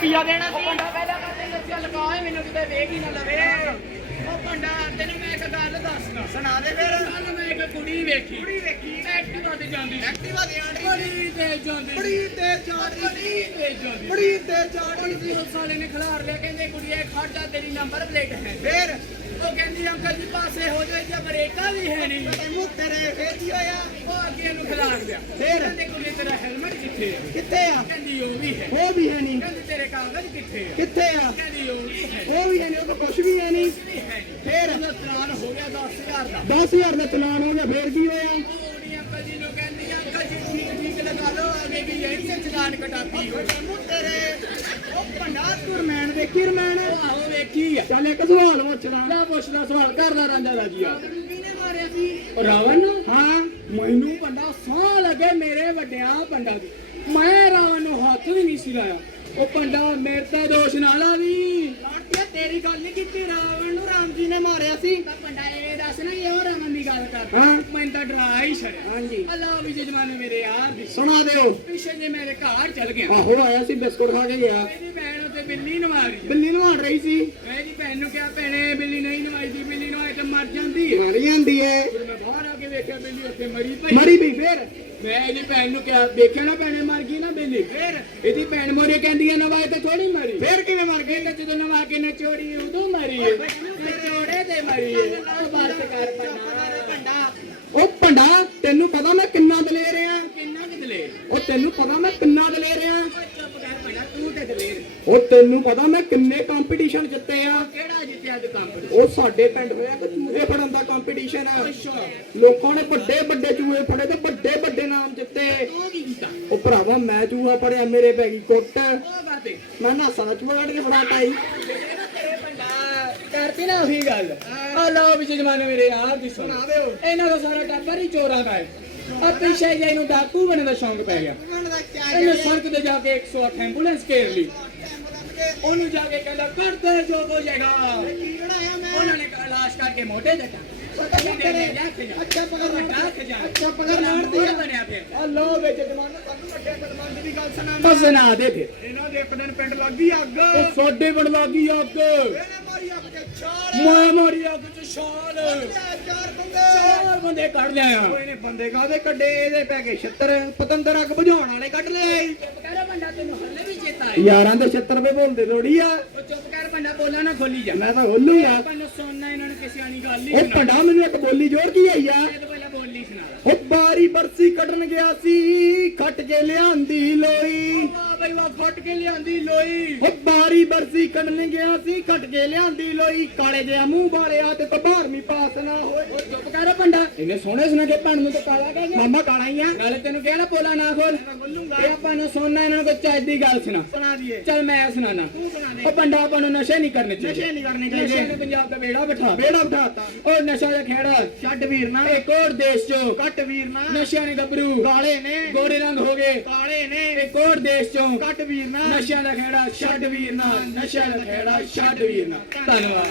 ਰੁਪਿਆ ਦੇਣਾ ਸੀ। ਪੰਡਾ ਪਹਿਲਾਂ ਕਰਦੇ ਨਸ਼ਾ ਲਗਾਏ ਮੈਨੂੰ ਕਿਤੇ ਵੇਖ ਹੀ ਨਾ ਲਵੇ। ਉਹ ਪੰਡਾ ਤੈਨੂੰ ਮੈਂ ਇੱਕ ਗੱਲ ਦੱਸਦਾ। ਸੁਣਾ ਦੇ ਫਿਰ। ਕੱਲ ਮੈਂ ਇੱਕ ਕੁੜੀ ਵੇਖੀ। ਕੁੜੀ ਵੇਖੀ। ਐਕਟਿਵਾ ਤੇ ਜਾਂਦੀ ਸੀ। ਐਕਟਿਵਾ ਦੇ ਆਂਡੀ ਬੜੀ ਤੇਜ਼ ਜਾਂਦੀ ਸੀ। ਬੜੀ ਤੇਜ਼ ਚਾੜੀ ਬੜੀ ਤੇਜ਼ ਜਾਂਦੀ ਸੀ। ਬੜੀ ਤੇਜ਼ ਚਾੜੀ ਪੁਲਿਸ ਵਾਲੇ ਨੇ ਖਿਲਾਰ ਲਿਆ। ਕਹਿੰਦੇ ਕੁੜੀਏ ਖੜ ਜਾ ਤੇਰੀ ਨੰਬਰ ਪਲੇਟ ਹੈ। ਫੇਰ? ਉਹ ਕਹਿੰਦੀ ਅੰਕਲ ਜੀ ਪਾਸੇ ਹੋ ਜਾਓ ਇੱਥੇ ਬਰੇਕਾ ਵੀ ਹੈ ਨਹੀਂ। ਤੈਨੂੰ ਤੇਰੇ ਫੇਰ ਕੀ ਹੋਇਆ? ਉਹ ਅੱਗੇ ਨੂੰ ਖਿਲਾਰ ਲਿਆ। ਫੇਰ? ਕਹਿੰਦੇ ਕੁੜੀ ਤੇਰਾ ਹੈਲਮਟ ਕਿੱਥੇ ਹੈ ਕਿੱਥੇ ਆ? ਕਹਿੰਦੀ ਉਹ ਵੀ ਹੈ। ਉਹ ਵੀ ਹੈ ਨਹੀਂ। ਕਾਗਜ਼ ਕਿੱਥੇ ਆ? ਕਿੱਥੇ ਆ? ਕਹਿੰਦੀ ਉਹ ਵੀ ਹੈ ਉਹ ਵੀ ਨਹੀਂ ਉਹ ਕੁਝ ਵੀ ਹੈ ਨਹੀਂ। ਵੀ ਹੈ ਨਹੀਂ ਫੇਰ ਉਹਦਾ ਚਲਾਨ ਹੋ ਗਿਆ 10000 ਦਾ। 10000 ਦਾ ਚਲਾਨ ਹੋ ਗਿਆ ਫੇਰ ਕੀ ਹੋਇਆ? ਉਹ ਉਹਨੇ ਅੰਕਲ ਜੀ ਨੂੰ ਕਹਿੰਦੀ ਅੰਕਲ ਜੀ ਠੀਕ ਠੀਕ ਲਗਾ ਲਓ ਅੱਗੇ ਵੀ ਯਹੀਂ ਸੇ ਚਲਾਨ ਕਟਾਤੀ ਹੋ ਤੈਨੂੰ ਤੇਰੇ ਉਹ ਭੰਡਾ ਤੁਰਮੈਨ ਵੇਖੀ ਰਮੈਨ ਉਹ ਆਹੋ ਵੇਖੀ ਆ। ਚੱਲ ਇੱਕ ਸਵਾਲ ਪੁੱਛਣਾ ਪੁੱਛਦਾ ਸਵਾਲ ਕਰਦਾ ਰਾਂਝਾ ਰਾਜੀ ਆ। ਕਿਹਨੇ ਮਾਰਿਆ ਸੀ? ਉਹ ਰਾਵਣ ਹਾਂ। ਮੈਨੂੰ ਪੰਡਾ ਸਾਹ ਲੱਗੇ ਮੇਰੇ ਵੱਡਿਆਂ ਪੰਡਾ ਦੀ। ਮੈਂ ਰਾਵਣ ਨੂੰ ਹੱਥ ਵੀ ਨਹੀਂ ਸੀ ਲਾਇਆ। ਉਹ ਪੰਡਾ ਮੇਰੇ ਤੇ ਦੋਸ਼ ਨਾ ਲਾਵੀ। ਲਾਂਟਿਆ ਤੇਰੀ ਗੱਲ ਨਹੀਂ ਕੀਤੀ ਰਾਵਣ ਨੂੰ ਰਾਮ ਜੀ ਨੇ ਮਾਰਿਆ ਸੀ। ਤਾਂ ਪੰਡਾ ਇਹ ਦੱਸ ਨਾ ਇਹ ਹੋਰ ਰਾਵਣ ਦੀ ਗੱਲ ਕਰ। ਹਾਂ। ਮੈਂ ਤਾਂ ਡਰਾ ਹੀ ਛੜਿਆ ਹਾਂਜੀ। ਅੱਲਾ ਵੀ ਜਜਮਾਨੇ ਮੇਰੇ ਯਾਰ ਦੀ। ਸੁਣਾ ਦਿਓ। ਪਿੱਛੇ ਜੇ ਮੇਰੇ ਘਰ ਚਲ ਗਿਆ। ਆਹੋ ਆਇਆ ਸੀ ਬਿਸਕੁਟ ਖਾ ਕੇ ਗਿਆ। ਮੇਰੀ ਭੈਣ ਉੱਤੇ ਬਿੱਲੀ ਨਵਾਰੀ ਬਿੱਲੀ ਨੂੰ ਆੜ ਰਹੀ ਸੀ। ਮੇਰੀ ਭੈਣ ਨੂੰ ਕਿਹਾ ਭੈਣੇ ਬਿੱਲੀ ਨਹੀਂ ਨਵਾਈਦੀ ਬਿੱਲੀ ਨਵਾਈ ਤੇ ਮਰ ਜਾਂਦੀ ਹੈ। ਮਾਰੀ ਜਾਂਦੀ ਫਿਰ ਮੈਂ ਬਾਹਰ ਆ ਕੇ ਵੇਖਿਆ ਬਿੱਲੀ ਮਰੀ ਪਈ ਮਰੀ ਵੀ ਫੇਰ। ਮੈਂ ਇਹਦੀ ਭੈਣ ਨੂੰ ਕਿਹਾ ਦੇਖਿਆ ਨਾ ਭੈਣੇ ਮਰ ਗਈ ਨਾ ਬਿੱਲੀ? ਫਿਰ? ਇਹਦੀ ਭੈਣ ਮੋਰੇ ਕਹਿੰਦੀ ਹੈ ਨਵਾਏ ਤੇ ਥੋੜੀ ਮਰੀ। ਫੇਰ ਕਿਵੇਂ ਮਰ ਗਈ? ਕਹਿੰਦਾ ਜਦੋਂ ਨਵਾ ਕੇ ਨਚੋੜੀ ਉਦੋਂ ਮਰੀ। ਹੈ ਨਚੋੜੇ ਤੇ ਮਰੀ। ਹੈ ਉਹ ਬਸ ਕਰ ਪੰਡਾ ਉਹ ਭੰਡਾ ਤੈਨੂੰ ਪਤਾ ਮੈਂ ਕਿੰਨਾ ਦਲੇਰ ਆ? ਕਿੰਨਾ ਕਿ ਦਲੇ ਉਹ ਤੈਨੂੰ ਪਤਾ ਮੈਂ ਕਿੰਨਾ ਦਲੇਰ ਆ ਚੁੱਪ ਕਰ ਪੰਡਾ ਤੂੰ ਤੇ ਦਲੇਰ ਉਹ ਤੈਨੂੰ ਪਤਾ ਮੈਂ ਕਿੰਨੇ ਕੰਪੀਟੀਸ਼ਨ ਜਿੱਤੇ ਆ। ਕਿਹੜਾ ਜਿੱਤਿਆ ਅੱਜ ਕੰਪਨੀ ਉਹ ਸਾਡੇ ਪਿੰਡ ਹੋਇਆ ਕਿ ਚੂਹੇ ਫੜਨ ਦਾ ਕੰਪੀਟੀਸ਼ਨ ਅੱਛਾ। ਲੋਕਾਂ ਨੇ ਵੱਡੇ ਵੱਡੇ ਚੂਹੇ ਫੜੇ ਤੇ ਵੱਡੇ ਵੱਡੇ ਨਾਮ ਜਿੱਤੇ। ਉਹ ਕੀ ਭਰਾਵਾ ਮੈਂ ਚੂਹਾ ਫੜਿਆ ਮੇਰੇ ਪੈ ਗਈ ਕੁੱਟ। ਮੈਂ ਨਾ ਸੱਚ ਵੜ ਕੇ ਫੜਾ ਪਾਈ ਤੇਰੇ ਪੰਡਾ ਕਰਤੀ ਨਾ ਉਹੀ ਗੱਲ। ਆ ਲਓ ਵੀ ਜਮਾਨੇ ਮੇਰੇ ਯਾਰ ਦੀ ਸੁਣ। ਇਹਨਾਂ ਦਾ ਸਾਰਾ ਟੱਬਰ ਹੀ ਚੋਰਾਂ ਦਾ ਹੈ। ਆ ਪਿੱਛੇ ਜੇ ਇਹਨੂੰ ਡਾਕੂ ਬਣਨ ਦਾ ਸ਼ੌਂਕ ਪੈ ਗਿਆ। ਇਹਨੇ ਸੜਕ ਤੇ ਜਾ ਕੇ 108 ਐਂਬੂਲੈਂਸ ਘੇਰ ਲਈ। ਉਹਨੂੰ ਜਾ ਕੇ ਕਹਿੰਦਾ ਕਰ ਦੇ ਜੋ ਹੋ ਜਾਏਗਾ। ਉਹਨਾਂ ਨੇ ਲਾਸ਼ ਕਰਕੇ ਮੋਢੇ ਤੇ ਅੱਛਾ ਪਕੜ ਅੱਛਾ ਪਕੜ ਲਾਣ ਦੀ ਬਣਿਆ ਫਿਰ। ਆ ਲੋ ਵਿੱਚ ਜਮਾਨਾ ਸਾਨੂੰ ਵੱਡੇ ਬਦਮਾਸ਼ ਦੀ ਗੱਲ ਸੁਣਾ ਬਸ ਨਾ ਦੇ ਫਿਰ। ਇਹਨਾਂ ਦੇ ਇੱਕ ਦਿਨ ਪਿੰਡ ਲੱਗ ਗਈ ਅੱਗ। ਉਹ ਸੋਡੇ ਬਣ ਲੱਗੀ ਅੱਗ। ਇਹਨੇ ਮਾਰੀ ਅੱਗ ਤੇ ਛਾਲ। ਮੈਂ ਮਾਰੀ ਅੱਗ ਛਾਲ। ਚਾਰ ਬੰਦੇ। ਚਾਰ ਬੰਦੇ ਕੱਢ ਲਿਆ। ਕੋਈ ਨੇ ਬੰਦੇ ਕਾਦੇ ਕੱਢੇ? ਇਹਦੇ ਪੈ ਗਏ 76 ਪਤੰਦਰ ਅੱਗ ਬੁਝਾਉਣ ਵਾਲੇ ਕੱਢ ਲਿਆ। ਚੁੱਪ ਕਰ ਬੰਦਾ ਤੈਨੂੰ ਹੱਲੇ ਯਾਰਾਂ ਦੇ 76 ਰੁਪਏ ਬੋਲਦੇ ਥੋੜੀ ਆ। ਉਹ ਚੁੱਪ ਕਰ ਬੰਦਾ ਬੋਲਣਾ ਨਾ ਖੋਲੀ ਜਾ। ਮੈਂ ਤਾਂ ਹੋਲੂਗਾ ਆਪਾਂ ਨੂੰ ਸੁਣਨਾ ਇਹਨਾਂ ਨੂੰ ਕਿਸੇ ਆਣੀ ਗੱਲ ਹੀ ਉਹ ਭੰਡਾ ਮੈਨੂੰ ਇੱਕ ਬੋਲੀ ਜੋੜ ਕੀ ਆਈ ਆ? ਤਾਂ ਪਹਿਲਾਂ ਬੋਲੀ ਸੁਣਾ ਉਹ ਬਾਰੀ ਬਰਸੀ ਕੱਢਣ ਗਿਆ ਸੀ ਖੱਟ ਕੇ ਲਿਆਂਦੀ ਲੋਈ। ਵਾਹ ਬਈ ਵਾਹ ਫਟ ਕੇ ਲਿਆਂਦੀ ਲੋਈ। ਉਹ ਬਰਸੀ ਕੱਢਣ ਗਿਆ ਸੀ ਖੱਟ ਕੇ ਲਿਆਂਦੀ ਲੋਈ। ਕਾਲੇ ਜਿਹਾ ਮੂੰਹ ਵਾਲਿਆ ਤੇ ਬਾਹਰਵੀਂ ਪਾਸ ਨਾ ਹੋਏ। ਚੁੱਪ ਕਰ ਬੰਦਾ ਇਹਨੇ ਸੋਹਣੇ ਸੁਣਾ ਕੇ ਭਣ ਨੂੰ ਤੇ ਕਾਲਾ ਕਹਿ ਗਿਆ? ਮਾਮਾ ਕਾਲਾ ਹੀ ਆ। ਨਾਲੇ ਤੈਨੂੰ ਕਿਹਾ ਨਾ ਪੋਲਾ ਨਾ ਖੋਲ। ਇਹ ਆਪਾਂ ਨੂੰ ਸੁਣਨਾ ਇਹਨਾਂ ਨੂੰ ਕੋਈ ਚੱਜ ਦੀ ਗੱਲ ਸੁਣਾ। ਸੁਣਾ ਦਈਏ। ਚੱਲ ਮੈਂ ਸੁਣਾਣਾ ਉਹ ਬੰਦਾ ਆਪਾਂ ਨੂੰ ਨਸ਼ੇ ਨਹੀਂ ਕਰਨੇ ਚਾਹੀਦੇ। ਨਸ਼ੇ ਨਹੀਂ ਕਰਨੇ ਨਸ਼ੇ ਚਾਹੀਦੇ ਨੇ ਪੰਜਾਬ ਦਾ ਬੇੜਾ ਬਿਠਾ ਬੇੜਾ ਉਠਾਤਾ ਉਹ ਨਸ਼ਾ ਦਾ ਖੇੜਾ ਛੱਡ ਵੀਰ ਨਾ ਇਹ ਕੋੜ ਦੇਸ਼ ਚੋਂ। ਕੱਟ ਵੀਰ ਨਾ ਨਸ਼ਿਆਂ ਨੇ ਗੱਭਰੂ। ਕਾਲੇ ਨੇ। ਗੋਰੇ ਰੰਗ ਹੋ ਗਏ। ਕਾਲੇ ਨੇ। ਕੋੜ ਦੇਸ਼ ਚੋਂ ਕੱਟ ਵੀਰ ਨਾ ਨਸ਼ਿਆਂ ਦਾ ਖੇੜਾ ਛੱਡ ਵੀਰ ਨਾ ਨਸ਼ਿਆਂ ਦਾ ਖੇੜਾ ਛੱਡ ਵੀਰ ਨਾ ਧੰਨਵਾਦ।